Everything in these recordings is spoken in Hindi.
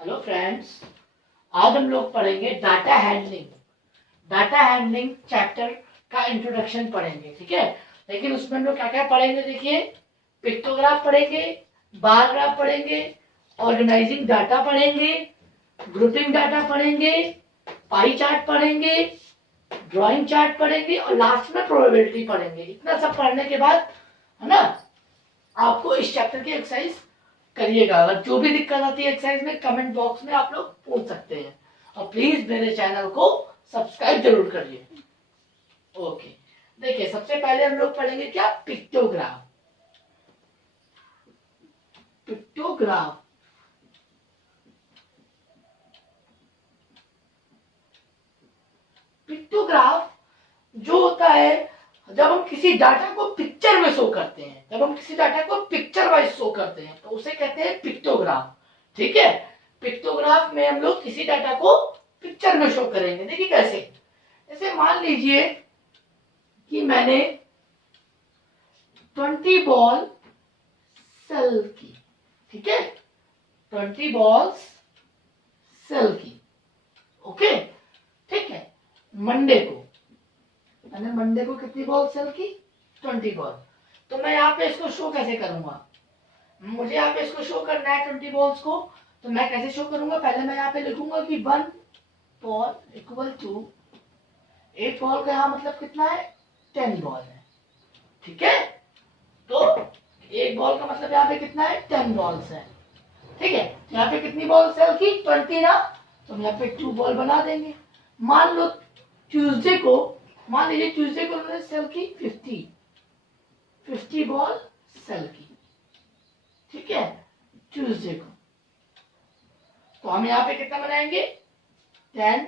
हेलो फ्रेंड्स, आज हम लोग पढ़ेंगे data handling. Data handling chapter का इंट्रोडक्शन पढ़ेंगे, ठीक है। लेकिन उसमें हम लोग क्या क्या पढ़ेंगे, देखिए, पिक्टोग्राफ पढ़ेंगे, बार ग्राफ पढ़ेंगे, ऑर्गेनाइजिंग डाटा पढ़ेंगे, ग्रुपिंग डाटा पढ़ेंगे, पाई चार्ट पढ़ेंगे, ड्राइंग चार्ट पढ़ेंगे और लास्ट में प्रोबेबिलिटी पढ़ेंगे। इतना सब पढ़ने के बाद, है ना, आपको इस चैप्टर की एक्सरसाइज करिएगा। अगर जो भी दिक्कत आती है एक्सरसाइज में, कमेंट बॉक्स में आप लोग पूछ सकते हैं। और प्लीज मेरे चैनल को सब्सक्राइब जरूर करिए। ओके, देखिए, सबसे पहले हम लोग पढ़ेंगे क्या, पिक्टोग्राफ। पिक्टोग्राफ पिक्टोग्राफ जो होता है, जब हम किसी डाटा को पिक्चर में शो करते हैं, जब हम किसी डाटा को पिक्चर वाइज शो करते हैं, तो उसे कहते हैं पिक्टोग्राफ, ठीक है। पिक्टोग्राफ में हम लोग किसी डाटा को पिक्चर में शो करेंगे। देखिए कैसे, जैसे मान लीजिए कि मैंने 20 बॉल सेल की, ठीक है, 20 बॉल्स सेल की, ओके, ठीक है। मंडे को मैंने मंडे को कितनी बॉल सेल की, 20 बॉल। तो मैं यहाँ पे इसको शो कैसे करूंगा, मुझे यहाँ पे इसको शो करना है 20 बॉल्स को, तो मैं कैसे शो करूंगा, पहले मैं यहाँ पे लिखूंगा कि 1 बॉल इक्वल टू, एक बॉल का यहाँ मतलब कितना है, 10 बॉल है, ठीक है। तो एक बॉल का मतलब यहाँ पे कितना है, 10 बॉल्स है, ठीक है। यहाँ पे कितनी बॉल सेल की, 20 ना, तो हम यहाँ पे 2 बॉल बना देंगे। मान लो ट्यूसडे को, मान लीजिए ट्यूसडे को उन्होंने सेल की 50 बॉल सेल की, ठीक है, ट्यूसडे को। तो हम यहाँ पे कितना बनाएंगे, 10,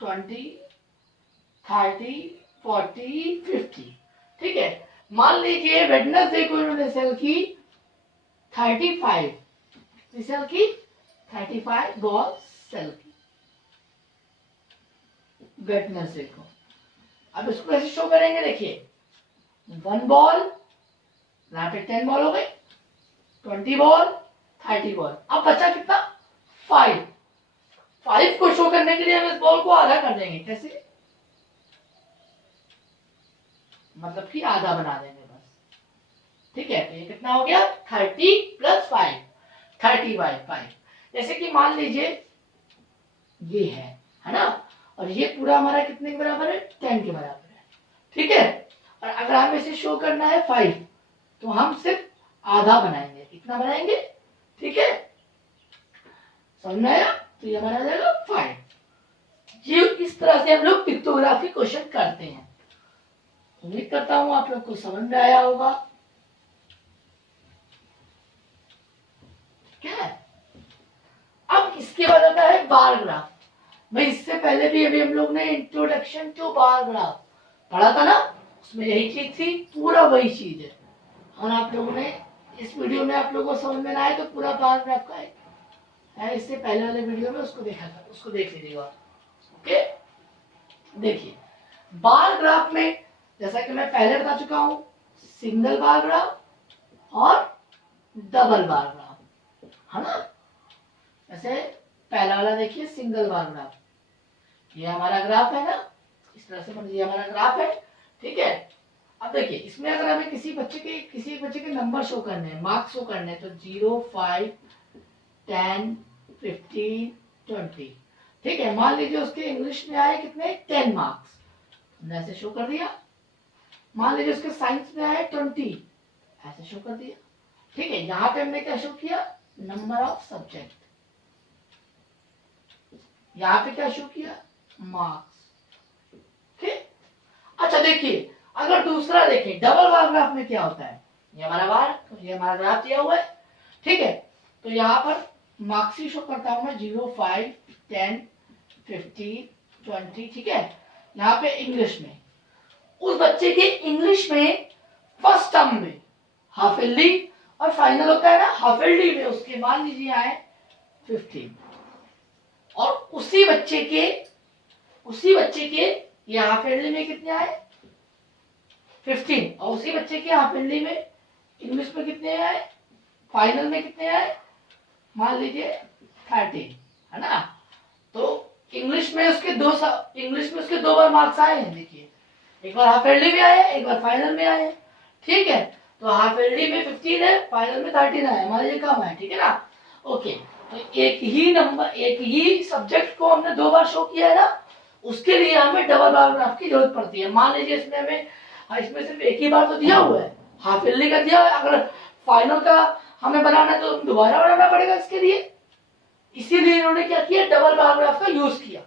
20, 30, 40, 50, ठीक है। मान लीजिए वेडनेसडे को इन्होंने सेल की 35, सेल की 35 बॉल सेल की वेडनेसडे को। अब इसको कैसे शो करेंगे, देखिए, 1 बॉल, यहाँ पे 10 बॉल हो गई, 20 बॉल, 30 बॉल, अब बचा कितना, 5 को शो करने के लिए हम इस बॉल को आधा कर देंगे। कैसे, मतलब कि आधा बना देंगे बस, ठीक है। तो ये कितना हो गया, 30 + 5, 30/5। जैसे कि मान लीजिए ये है ना, और ये पूरा हमारा कितने के बराबर है, 10 के बराबर है, ठीक है। और अगर हमें इसे शो करना है 5, तो हम सिर्फ आधा बनाएंगे, कितना बनाएंगे, ठीक है, समझ में आया। तो ये हमारा जाएगा 5। ये इस तरह से हम लोग पिक्टोग्राफी क्वेश्चन करते हैं। उम्मीद करता हूं आप लोग को समझ में आया होगा, ठीक है। अब इसके बाद आता है बार ग्राफ। भाई इससे पहले भी अभी हम लोग ने इंट्रोडक्शन टू बार ग्राफ पढ़ा था ना, उसमें यही चीज थी, पूरा वही चीज है। और आप लोगों ने इस वीडियो में, आप लोगों को समझ में ना आए तो पूरा बार ग्राफ का है, इससे पहले वाले वीडियो में उसको देखा था, उसको देख लीजिएगा, ओके। देखिए, बार ग्राफ में जैसा कि मैं पहले बता चुका हूं, सिंगल बार ग्राफ और डबल बार ग्राफ, है ना। जैसे पहला वाला देखिए, सिंगल बार ग्राफ, ये हमारा ग्राफ है ना, इस तरह से ये हमारा ग्राफ है, ठीक है। अब देखिए, इसमें अगर हमें किसी एक बच्चे के नंबर शो करने हैं, मार्क्स शो करने हैं, तो 0, 5, 10, 15, 20, ठीक है। मान लीजिए उसके इंग्लिश में आए कितने, 10 मार्क्स, हमने ऐसे शो कर दिया। मान लीजिए उसके साइंस में आए 20, ऐसे शो कर दिया, ठीक है। यहाँ पे हमने क्या शो किया, नंबर ऑफ सब्जेक्ट, यहाँ पे क्या शो किया, मार्क्स, ठीक। अच्छा देखिए, अगर दूसरा देखें, डबल बार ग्राफ में क्या होता है, ये हमारा बार, तो ये हमारा ग्राफ दिया हुआ है, ठीक है। तो यहाँ पर मार्क्स ही शो करता हूं मैं, 0, 5, 10, 15, 20, ठीक है। यहाँ पे इंग्लिश में, उस बच्चे के इंग्लिश में फर्स्ट टर्म में हाफ एलडी, और फाइनल होता है ना हाफ एलडी में, उसके मान लीजिए आए 15, और उसी बच्चे के ये हाफ एलडी में कितने आए, 15, और उसी बच्चे के हाफ एलडी में इंग्लिश में कितने आए, फाइनल में कितने आए, मान लीजिए 13, है ना। तो इंग्लिश में उसके दो बार मार्क्स आए हैं, देखिए एक बार हाफ ईयरली में आए, एक बार फाइनल में आए। ठीक है, तो हाफ ईयरली में 15 है, फाइनल में 13 आया, हमारे लिए कम है। ठीक है ना। ओके, तो एक ही सब्जेक्ट को हमने 2 बार शो किया है ना, उसके लिए हमें डबल बार ग्राफ की जरूरत पड़ती है। मान लीजिए इसमें सिर्फ एक ही बार तो दिया हुआ है, हाफ ईयरली का दिया है, अगर फाइनल का हमें बनाना है तो दोबारा बनाना पड़ेगा इसके लिए। इसीलिए इन्होंने क्या किया, डबल बार ग्राफ का यूज किया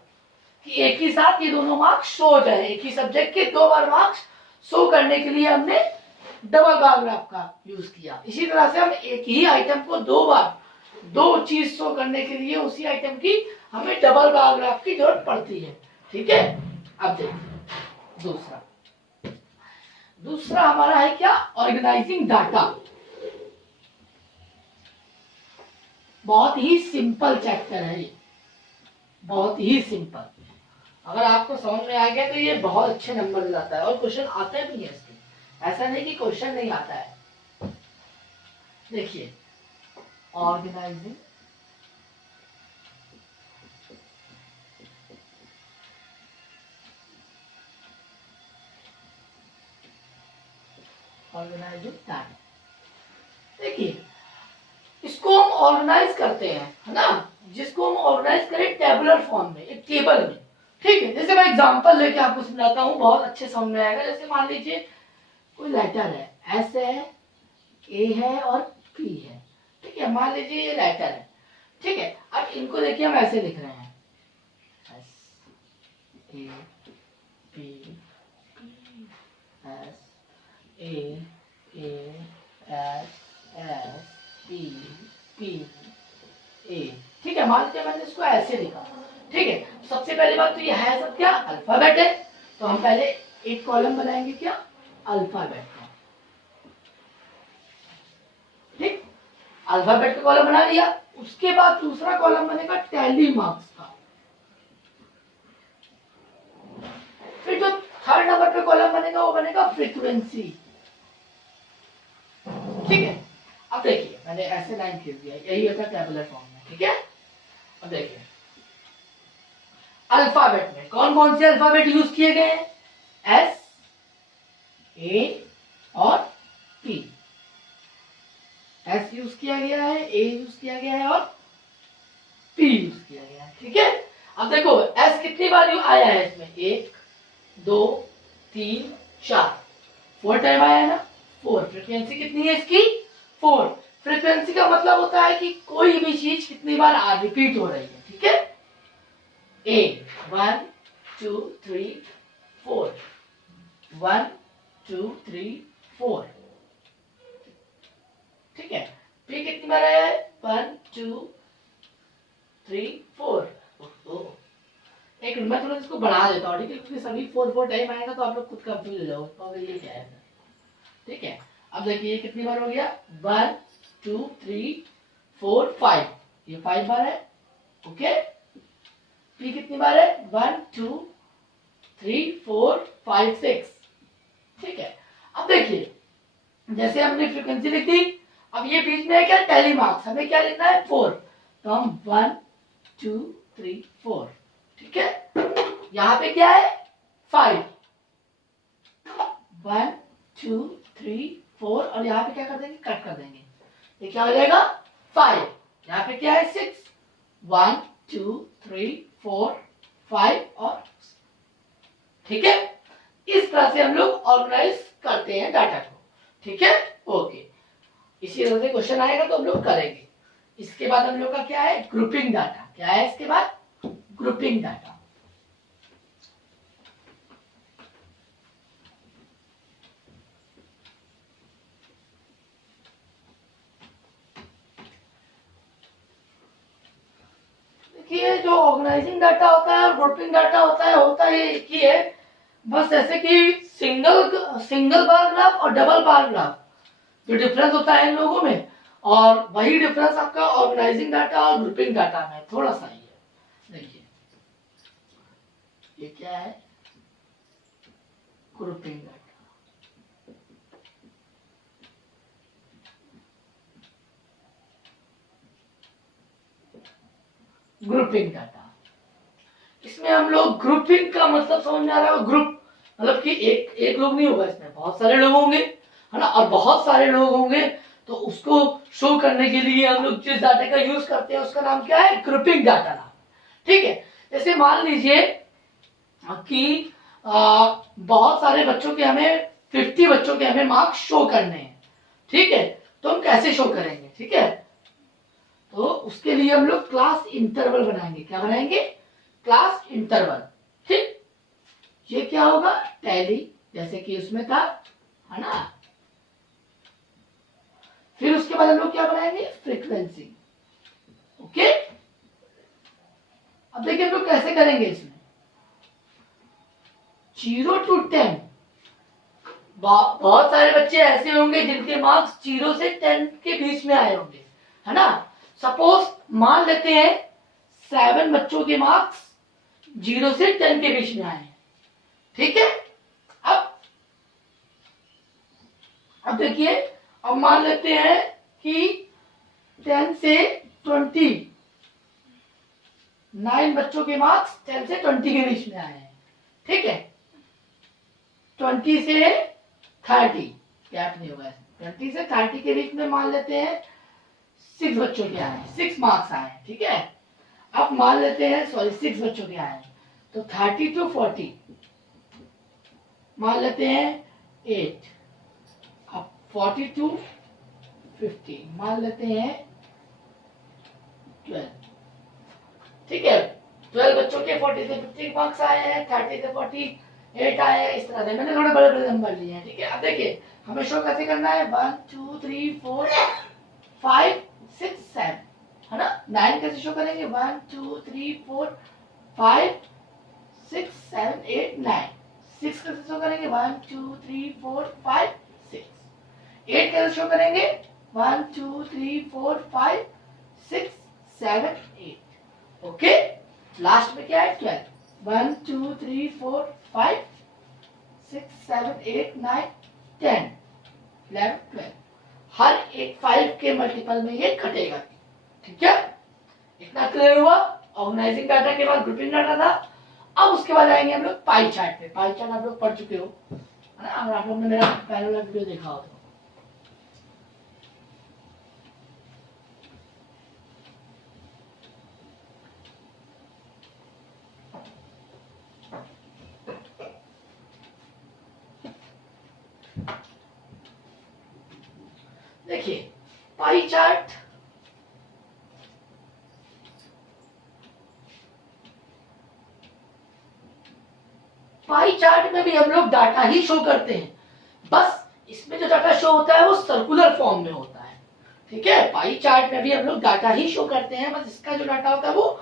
कि एक ही साथ ये दोनों मार्क्स शो हो जाए। एक ही सब्जेक्ट के 2 बार मार्क्स शो करने के लिए हमने डबल बार ग्राफ का यूज किया। इसी तरह से हम एक ही आइटम को 2 बार 2 चीज शो करने के लिए उसी आइटम की हमें डबल बार ग्राफ की जरूरत पड़ती है। ठीक है, अब देखिए दूसरा हमारा है क्या, ऑर्गेनाइजिंग डाटा। बहुत ही सिंपल चैप्टर है ये, बहुत ही सिंपल। अगर आपको समझ में आ गया तो ये बहुत अच्छे नंबर दिलाता है, और क्वेश्चन आते भी है इसके, ऐसा नहीं कि क्वेश्चन नहीं आता है। देखिए ऑर्गेनाइजिंग डाटा, देखिए इसको हम ऑर्गेनाइज करते हैं, है ना, जिसको हम ऑर्गेनाइज करें टेबुलर फॉर्म में, एक टेबल में। ठीक है, जैसे मैं एग्जांपल लेके आपको समझाता हूँ, बहुत अच्छे समझ में आएगा। जैसे मान लीजिए कोई लेटर है, एस है, ए है और पी है। ठीक है, मान लीजिए ये लेटर है। ठीक है, अब इनको देखिए हम ऐसे लिख रहे हैं, S A P, S A S S P P A. ठीक है, मान लीजिए मैंने इसको ऐसे लिखा। ठीक है, सबसे पहली बात तो ये है सब क्या, अल्फाबेट है, तो हम पहले एक कॉलम बनाएंगे क्या, अल्फाबेट का। ठीक, अल्फाबेट का कॉलम बना लिया। उसके बाद दूसरा कॉलम बनेगा टैली मार्क्स का। फिर जो थर्ड नंबर पे कॉलम बनेगा वो बनेगा फ्रीक्वेंसी। ठीक है, अब देखिए मैंने ऐसे लाइन खींच दिया, यही होता है टेबुलर फॉर्म में। ठीक है, अब देखिए अल्फाबेट में कौन कौन से अल्फाबेट यूज किए गए हैं, एस ए और पी। एस यूज किया गया है, ए यूज किया गया है और पी यूज किया गया है। ठीक है, अब देखो एस कितनी बार आया है इसमें, 1 2 3 4, 4 टाइम आया है ना, 4। फ्रीक्वेंसी कितनी है इसकी, 4। फ्रीक्वेंसी का मतलब होता है कि कोई भी चीज कितनी बार रिपीट हो रही है। ठीक है, ए 1 2 3 4, 1 2 3 4। ठीक है, पी कितनी बार आया है, 1 2 3 4। एक मिनट मैं थोड़ा इसको बढ़ा देता हूँ, ठीक है, क्योंकि सभी 4 टाइम आएगा तो आप लोग खुद कंफ्यूज हो जाओगे, ये क्या है। ठीक है, अब देखिए कितनी बार हो गया, 1 2 3 4 5, ये 5 बार है। ओके, पी कितनी बार है, 1 2 3 4 5 6। ठीक है, अब देखिए जैसे हमने फ्रीक्वेंसी लिख दी, अब ये बीच में है क्या, टैली मार्क्स, हमें क्या लिखना है, 4, तो हम 1 2 3 4। ठीक है, यहाँ पे क्या है, 5, 1 2 3 4, और यहाँ पे क्या कर देंगे, कट कर देंगे, ये क्या हो जाएगा 5। यहाँ पे क्या है, 6, 1 2 3 4 5 और। ठीक है, इस तरह से हम लोग ऑर्गेनाइज करते हैं डाटा को। ठीक है, ओके, इसी तरह से क्वेश्चन आएगा तो हम लोग करेंगे। इसके बाद हम लोग का क्या है, ग्रुपिंग डाटा। क्या है इसके बाद, ग्रुपिंग डाटा। देखिए जो ऑर्गेनाइजिंग डाटा होता है और ग्रुपिंग डाटा होता है एक ही है, बस ऐसे कि सिंगल बार ग्राफ और डबल बार ग्राफ जो डिफरेंस होता है इन लोगों में, और वही डिफरेंस आपका ऑर्गेनाइजिंग डाटा और ग्रुपिंग डाटा में थोड़ा सा ही है। देखिए ये क्या है, ग्रुपिंग डाटा। Grouping data. इसमें हम लोग ग्रुपिंग का मतलब समझ में आ रहा है, ग्रुप मतलब कि एक लोग नहीं होगा, इसमें बहुत सारे लोग होंगे, है ना, और बहुत सारे लोग होंगे तो उसको शो करने के लिए हम लोग जिस डाटा का यूज करते हैं उसका नाम क्या है, ग्रुपिंग डाटा नाम। ठीक है, जैसे मान लीजिए कि बहुत सारे बच्चों के हमें 50 बच्चों के हमें मार्क्स शो करने हैं। ठीक है, तो हम कैसे शो करेंगे, ठीक है, तो उसके लिए हम लोग क्लास इंटरवल बनाएंगे। क्या बनाएंगे, क्लास इंटरवल। ठीक, ये क्या होगा, टैली, जैसे कि उसमें था, है ना। फिर उसके बाद हम लोग क्या बनाएंगे, फ्रीक्वेंसी। ओके, अब देखिए हम लोग कैसे करेंगे इसमें, 0 to 10। बहुत सारे बच्चे ऐसे होंगे जिनके मार्क्स 0 से 10 के बीच में आए होंगे, है ना। सपोज मान लेते हैं 7 बच्चों के मार्क्स 0 से 10 के बीच में आए हैं। ठीक है, अब देखिए, अब मान लेते हैं कि 10 से 20 9 बच्चों के मार्क्स 10 से 20 के बीच में आए हैं। ठीक है, 20 से 30 गैप नहीं होगा, 20 से 30 के बीच में मान लेते हैं 6 बच्चों के आए, 6 मार्क्स आए। ठीक है, अब मान लेते हैं 6 बच्चों के आए, तो 30 to 40 मान लेते हैं 8। अब 40 to 50 मान लेते हैं 12। ठीक है, 12 बच्चों के 40 से 50 मार्क्स आए हैं, 30 से 48 आए हैं, इस तरह से मैंने थोड़े बड़े बड़े नंबर लिए हैं। ठीक है, अब देखिए हमें शो कैसे करना है, 1 2 3 4 5 6 7, है ना। 9 कैसे शो करेंगे, 1 2 3 4 5 6 7 8 9। 6 कैसे शो करेंगे, 1 2 3 4 5 6। 8 कैसे शो करेंगे, 1 2 3 4 5 6 7 8। ओके, लास्ट में क्या है, 12। 1 2 3 4 5 6 7 8 9 10 11 12। हर एक 5 के मल्टीपल में ये घटेगा। ठीक है, इतना क्लियर हुआ। ऑर्गेनाइजिंग डाटा के बाद ग्रुपिंग डाटा था। अब उसके बाद आएंगे हम लोग पाई चार्ट पे। पाई चार्ट आप लोग पढ़ चुके हो, है ना, अगर आप लोग ने मेरा पहले वाला वीडियो देखा हो तो। देखिए पाई चार्ट, पाई चार्ट में भी हम लोग डाटा ही शो करते हैं, बस इसमें जो डाटा शो होता है वो सर्कुलर फॉर्म में होता है। ठीक है, पाई चार्ट में भी हम लोग डाटा ही शो करते हैं, बस इसका जो डाटा होता है वो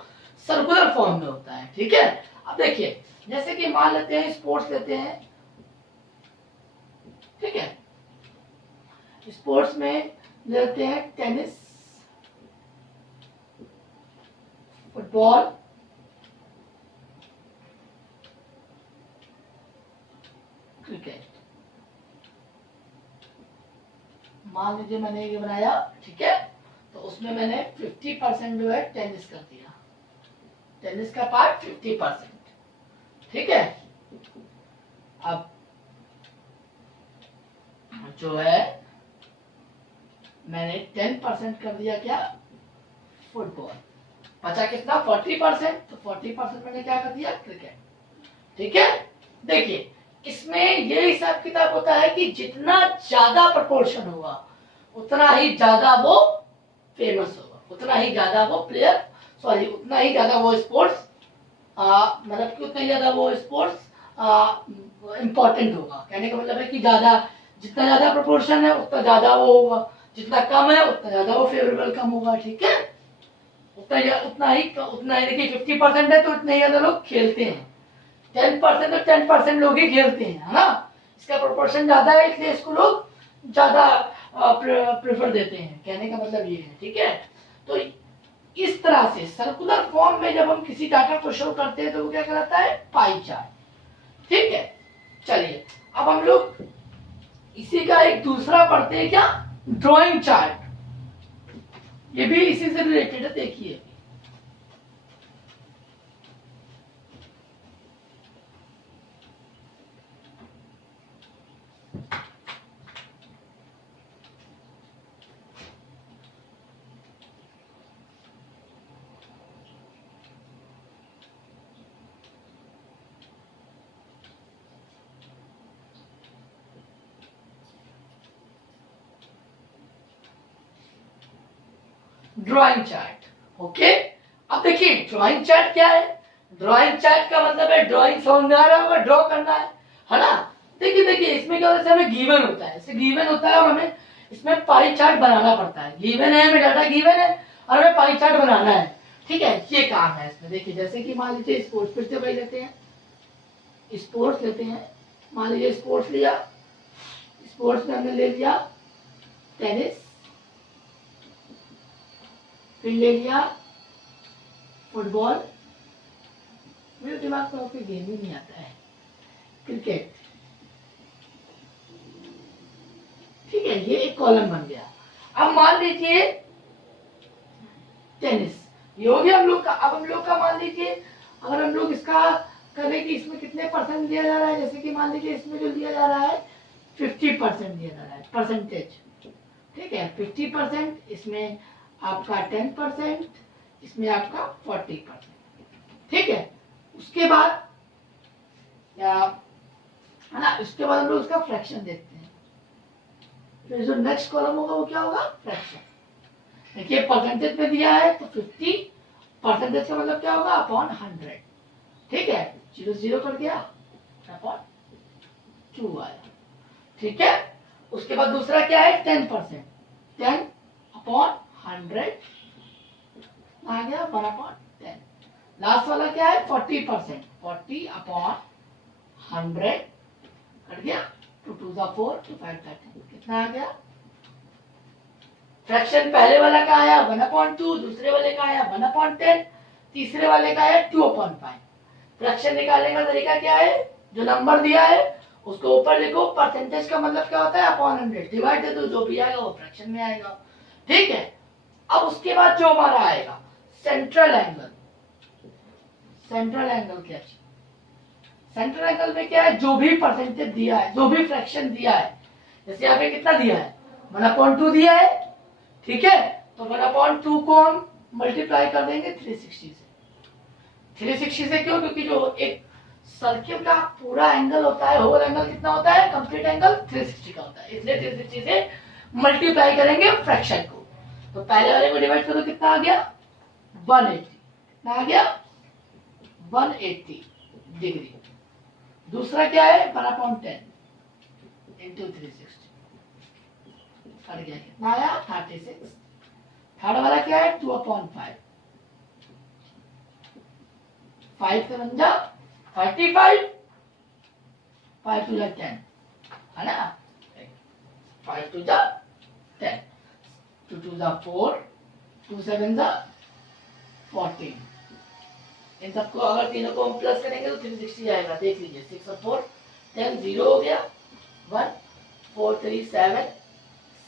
सर्कुलर फॉर्म में होता है। ठीक है, अब देखिए जैसे कि मान लेते हैं स्पोर्ट्स लेते हैं। ठीक है, स्पोर्ट्स में लेते हैं टेनिस, फुटबॉल, क्रिकेट। मान लीजिए मैंने ये बनाया, ठीक है, तो उसमें मैंने 50% जो है टेनिस कर दिया, टेनिस का पार्ट 50%। ठीक है, अब जो है मैंने 10% कर दिया क्या, फुटबॉल। बचा कितना, 40%, तो 40% मैंने क्या कर दिया, क्रिकेट। ठीक है, देखिए इसमें ये हिसाब किताब होता है कि जितना ज्यादा प्रोपोर्शन होगा उतना ही ज्यादा वो फेमस होगा, उतना ही ज्यादा वो प्लेयर, सॉरी उतना ही ज्यादा वो स्पोर्ट्स, मतलब कि उतना ही ज्यादा वो स्पोर्ट्स इम्पोर्टेंट होगा। कहने का मतलब है कि ज्यादा, जितना ज्यादा प्रोपोर्शन है उतना ज्यादा वो होगा, जितना कम है उतना ज्यादा वो फेवरेबल कम होगा। ठीक है, उतना ही देखिए 50% है तो इतने ही ज्यादा लोग खेलते हैं, 10% तो 10% लोग ही खेलते हैं, है ना। इसका प्रोपोर्शन ज्यादा है इसलिए इसको लोग ज्यादा प्रेफर देते हैं, कहने का मतलब ये है। ठीक है, तो इस तरह से सर्कुलर फॉर्म में जब हम किसी डाटा को शो करते हैं तो वो क्या कहलाता है, पाई चार्ट। ठीक है, चलिए अब हम लोग इसी का एक दूसरा पढ़ते हैं, क्या, ड्राइंग चार्ट। ये भी इसी से रिलेटेड है, देखिए ड्राइंग चार्ट। ओके, अब देखिए ड्राइंग चार्ट क्या है। ड्राइंग चार्ट का मतलब है ड्राइंग समझ में आ रहा होगा, ड्रॉ करना है ना। देखिए देखिए इसमें क्या होता है, हमें गिवन होता है, इससे गिवन होता है और हमें इसमें पाई चार्ट बनाना पड़ता है। गिवन है, हमें डाटा गिवन है और हमें पाई चार्ट बनाना है। ठीक है, ये काम है इसमें। देखिए जैसे कि मान लीजिए स्पोर्ट्स, फिर से वही लेते हैं, स्पोर्ट्स लेते हैं। मान लीजिए स्पोर्ट्स लिया, स्पोर्ट्स में हमने ले लिया टेनिस, फिर ले लिया फुटबॉल, मेरे दिमाग में कोई गेम ही नहीं आता है, क्रिकेट। ठीक है, ये एक कॉलम बन गया। अब मान लीजिए टेनिस, ये हो गया हम लोग का। अब हम लोग का मान लीजिए अगर हम लोग इसका करें कि इसमें कितने परसेंट दिया जा रहा है, जैसे कि मान लीजिए इसमें जो दिया जा रहा है 50% दिया जा रहा है, परसेंटेज। ठीक है, 50%, इसमें आपका 10%, इसमें आपका 40%। ठीक है, उसके बाद या है ना, उसके बाद हम लोग उसका फ्रैक्शन देखते हैं। फिर जो नेक्स्ट कॉलम होगा वो क्या होगा, फ्रैक्शन। देखिए परसेंटेज में दिया है तो 50, परसेंटेज का मतलब क्या होगा, अपॉन 100। ठीक है, 0 0 कट गया, अपॉन 2 आया। ठीक है, उसके बाद दूसरा क्या है 10%, 10 अपॉन 100 आ गया, 1/10। लास्ट वाला क्या है 40%, 40 अपॉन 100 कट गया, 2 2 4, 2 5 13, कितना आ गया। फ्रैक्शन पहले वाला का आया 1/2, दूसरे वाले का आया 1/10, तीसरे वाले का आया 2/5। फ्रैक्शन निकालने का तरीका क्या है, जो नंबर दिया है उसको ऊपर लिखो, परसेंटेज का मतलब क्या होता है अपॉन 100, डिवाइड दे दो, जो भी आएगा वो फ्रैक्शन में आएगा। ठीक है, अब उसके बाद जो हमारा आएगा सेंट्रल एंगल। सेंट्रल एंगल क्या चीज, सेंट्रल एंगल में क्या है, जो भी परसेंटेज दिया है, जो भी फ्रैक्शन दिया है, जैसे यहाँ पे कितना दिया है 1/2 दिया है। ठीक है, तो 1/2 को हम मल्टीप्लाई कर देंगे 360 से। 360 से क्यों, क्योंकि जो एक सर्किल का पूरा एंगल होता है, होल एंगल कितना होता है, कंप्लीट एंगल 360 का होता है, इसलिए 360 से मल्टीप्लाई करेंगे फ्रैक्शन को। तो पहले वाले को डिवाइड करो, कितना आ गया 180, कितना आ गया 180 डिग्री। दूसरा क्या है 1/10 इंटू 360 कट गया, कितना आया 36। थर्ड वाला क्या है 2/5, 5 से बन जा 35, 5 to 10 है ना, 5 to 10, 2 to 4, 2 7 14। इन सबको अगर तीनों को हम प्लस करेंगे तो 360 आएगा। देख लीजिए 6 और 4 10, 0 हो गया, 1 4 3 7,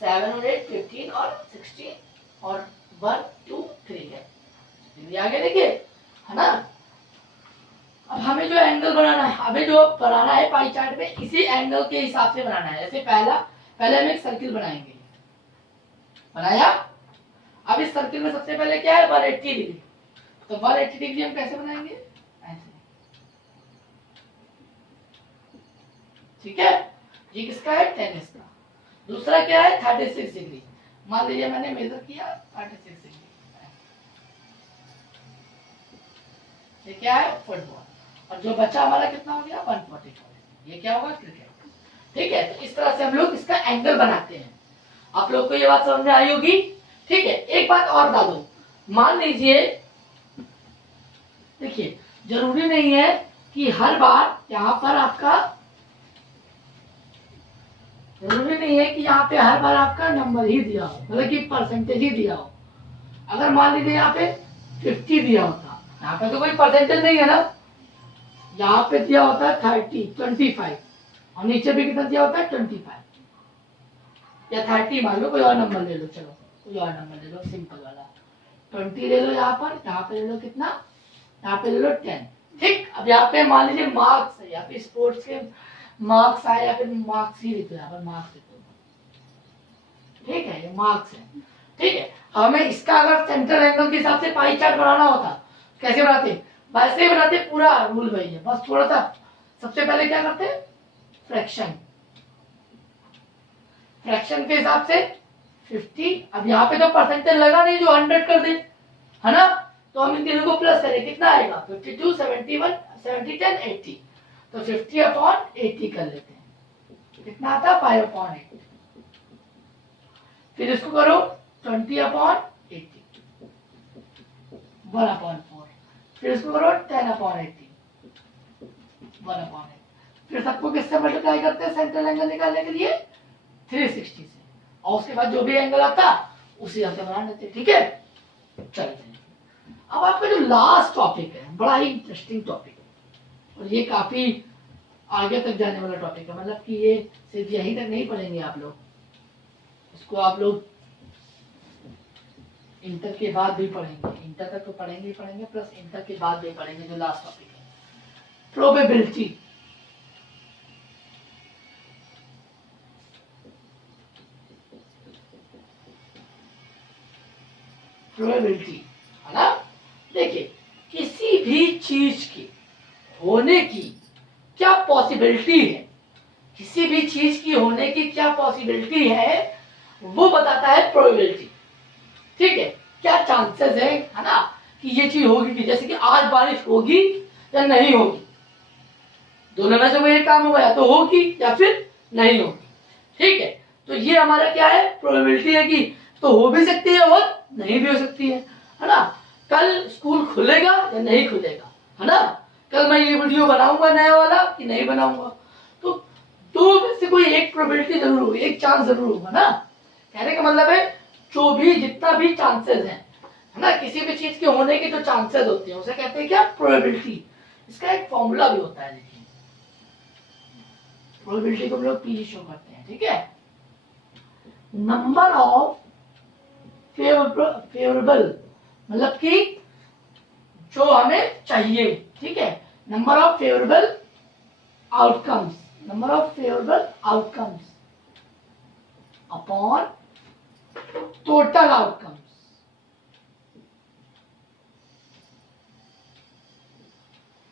7 और 8 15 और 16 और 1 2 3 है, आगे देखिए है ना। अब हमें जो एंगल बनाना है, हमें जो बनाना है पाई चार्ट में, इसी एंगल के हिसाब से बनाना है। जैसे पहले हम एक सर्किल बनाएंगे, बनाया। अब इस सर्किल में सबसे पहले क्या है 180 डिग्री, तो 180 डिग्री हम कैसे बनाएंगे, ऐसे। ठीक है, ये किसका है टेनिस का। दूसरा क्या है 36 डिग्री, मान लीजिए मैंने मेजर किया 36 डिग्री, ये क्या है फुटबॉल। और जो बचा हमारा कितना हो गया 144, ये क्या होगा क्रिकेट। ठीक है, तो इस तरह से हम लोग इसका एंगल बनाते हैं। आप लोग को ये बात समझ में आई होगी। ठीक है, एक बात और बता दो, मान लीजिए देखिए जरूरी नहीं है कि हर बार यहाँ पर आपका, जरूरी नहीं है कि यहाँ पे हर बार आपका नंबर ही दिया हो, मतलब कि परसेंटेज ही दिया हो। अगर मान लीजिए यहाँ पे 50 दिया होता, यहाँ पे तो कोई परसेंटेज नहीं है ना, यहाँ पे दिया होता है 30 25 और नीचे भी कितना दिया होता है 25 या 30, मान लो कोई और नंबर ले लो, चलो कोई और नंबर ले लो सिंपल वाला, 20 ले लो, यहाँ पे ले लो कितना, यहाँ पे ले लो 10। ठीक, अब यहाँ पे मान लीजिए मार्क्स है, यहाँ पे स्पोर्ट्स के मार्क्स आए या फिर मार्क्स ही लिखो, यहाँ पर मार्क्स लिखो। ठीक है, ये मार्क्स है। ठीक है, हमें इसका अगर सेंट्रल एंगल के हिसाब से पाई चार्ट बनाना होता, कैसे बनाते, वैसे ही बनाते, पूरा रूल वही है, बस थोड़ा सा सबसे पहले क्या करते फ्रैक्शन, फ्रैक्शन के हिसाब से 50। अब यहाँ पे तो परसेंटेज लगा नहीं जो 100 कर दे, है ना, तो हम इन तीनों को प्लस करें, कितना आएगा 52, 71, 70, 10, 80, तो 50/80 कर लेते हैं, कितना आता है 5/80। फिर इसको करो 20/80, 1/4, फिर इसको करो 10/80, 1/8। फिर सबको किससे मल्टीप्लाई करते हैं सेंट्रल एंगल निकालने के लिए, 360 से, और उसके बाद जो भी एंगल आता उसी से बना लेते हैं। ठीक है, चलते हैं। अब आपका जो लास्ट टॉपिक है बड़ा ही इंटरेस्टिंग टॉपिक है, और ये काफी आगे तक जाने वाला टॉपिक है, मतलब कि ये सिर्फ यहीं तक नहीं पढ़ेंगे आप लोग, इसको आप लोग इंटर के बाद भी पढ़ेंगे, इंटर तक तो पढ़ेंगे ही पढ़ेंगे, प्लस इंटर के बाद भी पढ़ेंगे। जो लास्ट टॉपिक है प्रोबेबिलिटी, प्रोबेबिलिटी है ना। देखिए किसी भी चीज के होने की क्या पॉसिबिलिटी है, किसी भी चीज की होने की क्या पॉसिबिलिटी है वो बताता है प्रोबेबिलिटी। ठीक है, क्या चांसेस है ना कि ये चीज होगी, कि जैसे कि आज बारिश होगी या नहीं होगी, दोनों में से कोई एक काम होगा, या तो होगी या फिर नहीं होगी। ठीक है, तो ये हमारा क्या है, प्रोबेबिलिटी है कि तो हो भी सकती है और नहीं भी हो सकती है ना। कल स्कूल खुलेगा या नहीं खुलेगा, है ना, कल मैं ये वीडियो बनाऊंगा नया वाला कि नहीं बनाऊंगा, तो दो में से कोई एक प्रोबेबिलिटी जरूर होगी, एक चांस जरूर होगा ना। कहने का मतलब है जो भी जितना भी चांसेस है ना, किसी भी चीज के होने के जो चांसेस होते हैं उसे कहते हैं क्या, प्रोबेबिलिटी। इसका एक फॉर्मूला भी होता है, देखिए प्रोबेबिलिटी को हम लोग पी शो करते हैं। ठीक है, नंबर ऑफ फेवरेबल, मतलब कि जो हमें चाहिए। ठीक है, number of favourable outcomes, number of favourable outcomes upon total outcomes.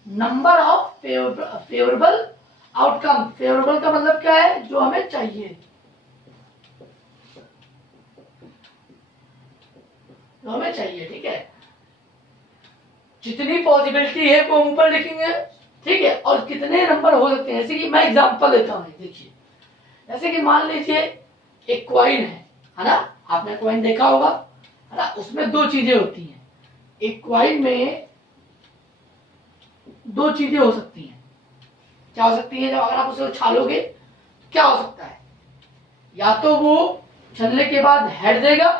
Number of favourable outcome, favourable का मतलब क्या है, जो हमें चाहिए, जो हमें चाहिए। ठीक है, जितनी पॉसिबिलिटी है वो ऊपर लिखेंगे। ठीक है, और कितने नंबर हो सकते हैं, जैसे कि मैं एग्जांपल देता हूँ। देखिए जैसे कि मान लीजिए एक कॉइन है ना, आपने कॉइन देखा होगा, है ना, उसमें दो चीजें होती हैं, एक कॉइन में दो चीजें हो सकती हैं। क्या हो सकती है, जब अगर आप उसे उछालोगे क्या हो सकता है, या तो वो चलने के बाद हेड देगा,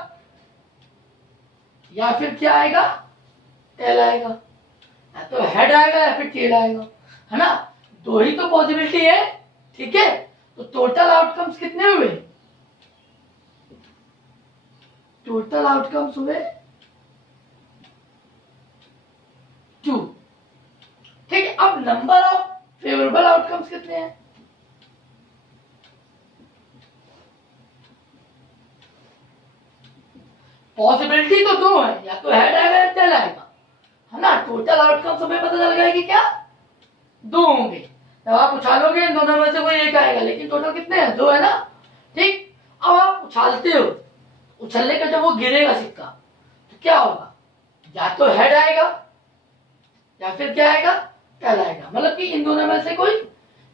या फिर क्या आएगा, टेल आएगा, या तो हेड आएगा या फिर टेल आएगा, है ना, दो ही तो पॉसिबिलिटी है। ठीक है, तो टोटल आउटकम्स कितने हुए, टोटल आउटकम्स हुए 2। ठीक है, अब नंबर ऑफ फेवरेबल आउटकम्स कितने हैं, पॉसिबिलिटी तो दो है, या तो हेड आएगा या टेल आएगा, है ना। टोटल आउटकम्स हमें पता चल गया कि क्या, दो होंगे। जब आप उछालोगे इन दोनों में से कोई एक आएगा, लेकिन टोटल कितने हैं, दो है ना। ठीक, अब आप उछालते हो, उछलने का जब वो गिरेगा सिक्का तो क्या होगा, या तो हेड आएगा या फिर क्या आएगा, टेल आएगा। मतलब कि इन दोनों में से कोई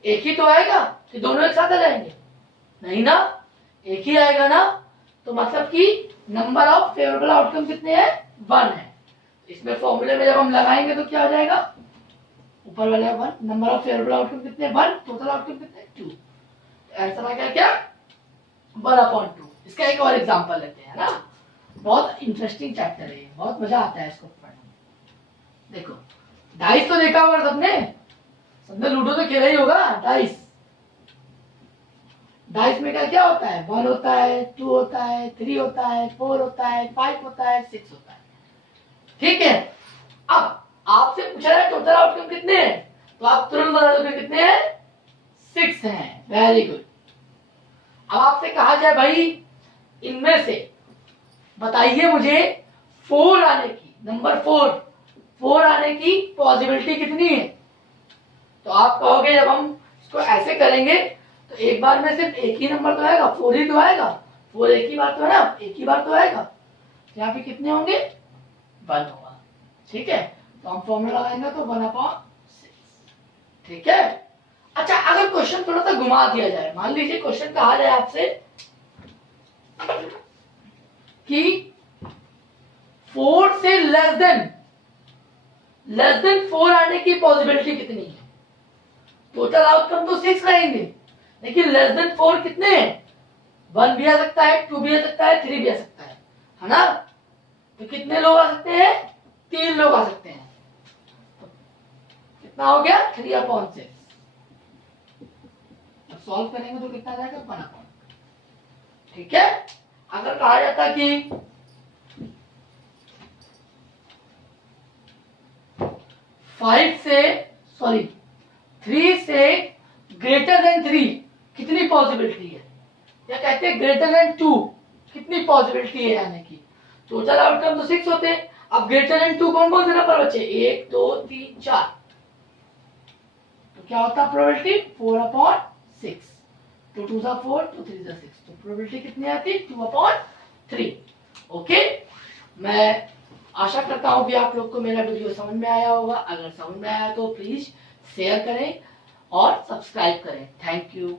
एक ही तो आएगा, कि दोनों एक साथ आ जाएंगे, नहीं ना, एक ही आएगा ना। तो मतलब कि नंबर ऑफ फेवरेबल आउटकम कितने हैं, 1 है। इसमें फॉर्मूले में जब हम लगाएंगे तो क्या हो जाएगा, ऊपर वाला 1, नंबर ऑफ फेवरेबल आउटकम कितने 1, टोटल आउटकम कितने 2, आंसर आ गया क्या 1/2। इसका एक और एग्जांपल लेते हैं ना, बहुत इंटरेस्टिंग चैप्टर है, बहुत मजा आता है इसको पढ़ने में। देखो डाइस तो देखा होगा सबने, सबने लूडो तो खेला ही होगा। डाइस, डाइस में क्या क्या होता है, 1 होता है, 2 होता है, 3 होता है, 4 होता है, 5 होता है, 6 होता है। ठीक है, अब आपसे पूछा है टोटल आउटकम कितने हैं, तो आप तुरंत बता दोगे कितने हैं, 6 हैं। Very good. अब आपसे कहा जाए भाई इनमें से बताइए मुझे 4 आने की, नंबर 4 आने की पॉसिबिलिटी कितनी है, तो आप कहोगे जब हम इसको ऐसे करेंगे तो एक बार में सिर्फ एक ही नंबर तो आएगा, 4 ही तो आएगा। 4 एक ही बार तो है ना, एक ही बार तो आएगा, यहाँ पे कितने होंगे 1 होगा। ठीक है, तो हम फॉर्मूला लगाएंगे तो 1/6। ठीक है। अच्छा, अगर क्वेश्चन थोड़ा सा घुमा दिया जाए, मान लीजिए क्वेश्चन कहा जाए आपसे कि 4 से लेस देन 4 आने की पॉसिबिलिटी कितनी है। टोटल आउटकम तो 6 रहेंगे, लेकिन लेस देन 4 कितने हैं, 1 भी आ सकता है, 2 भी आ सकता है, 3 भी आ सकता है ना। तो कितने लोग आ सकते हैं, 3 लोग आ सकते हैं। तो कितना हो गया 3/6। अब सॉल्व करेंगे तो कितना जाएगा 1/। ठीक है। अगर कहा जाता कि 3 से ग्रेटर देन 3 कितनी पॉसिबिलिटी है, या कहते हैं ग्रेटर देन 2 कितनी पॉसिबिलिटी है आने की। टोटल आउटकम तो 6 होते हैं। अब ग्रेटर देन 2 कौन कौन से नंबर बचे, 1 2 3 4, तो क्या होता प्रोबेबिलिटी 4/6। 2 2 4, 2 3 6, तो प्रोबेबिलिटी कितनी आती 2/3। ओके, मैं आशा करता हूं कि आप लोग को मेरा वीडियो समझ में आया होगा। अगर समझ में आया तो प्लीज शेयर करें और सब्सक्राइब करें। Thank you.